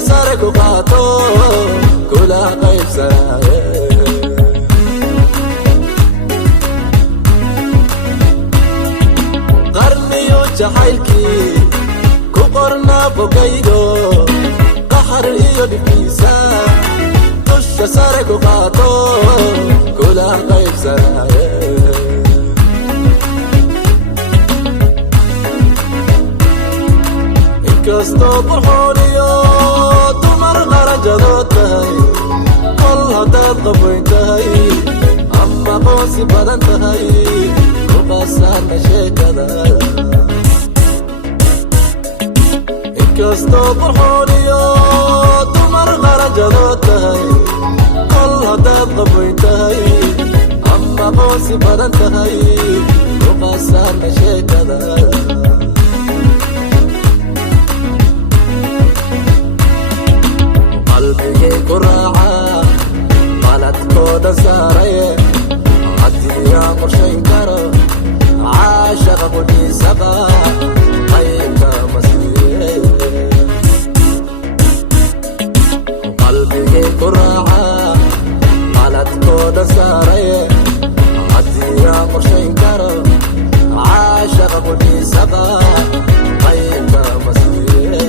sare ku qaato kula qaybsanaaye qarniyo jacaylkii ku qorna bogaygo qaxar iyo dhibkiisa dusha sare ku qaato kula qaybsanaaye inkasto qurxooniyo dumar qarajadoo tahay kol haddaad qaboyn tahay ama qoonsi badan tahay ku qasaana sheekada inkasto qurxooniyo dumar qarajadoo tahay kol haddaad qaboyn tahay ama qoonsi badan tahay ku qasaana sheekada qalbigay ku raaca qaladkooda saaraye haddii aan qorshayn karo caashaqa qudhiisaba qaybka masiiye qalbigay ku raaca qaladkooda saaraye haddii aan qorshayn karo caashaqa qudhiisaba qaybka masiiye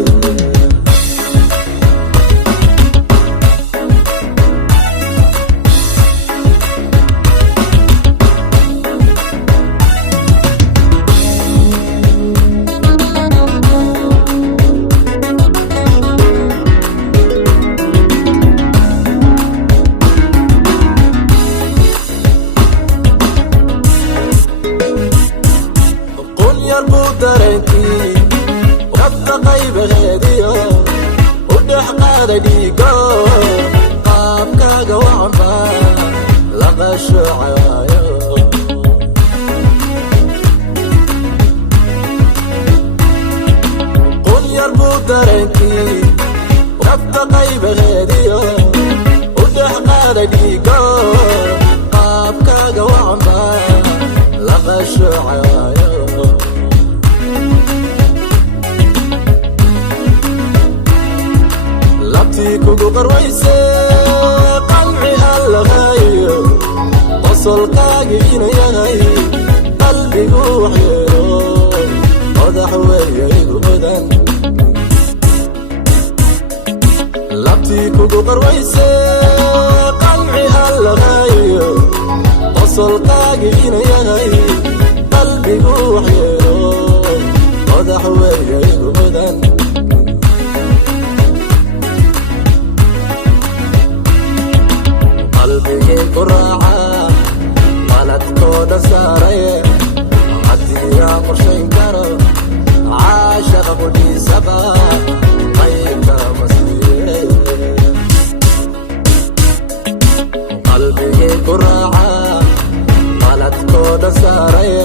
rabta qaybaheediyo u dhex qaada dhiigo qaabkaaga wacanba laga shoocaayo qunyar buu dareenkii rabta qaybaheediyo u dhex qaada dhiigo qaabkaaga wacanba laga shoocaayo labtii kugu qarwayse qanci allahaayo qosolkaagiina yahay qalbigu waxyeelo madax weeyaygu mudan labtii kugu qarwayse qanci allahaayo qosolkaagiina yahay qalbigu waxyeelo madax weeyaygu mudan qalbigay ku raaca qaladkooda saaraye haddii aan qorshayn karo caashaqa qudhiisaba qaybka masiiye qalbigay ku raaca qaladkooda saaraye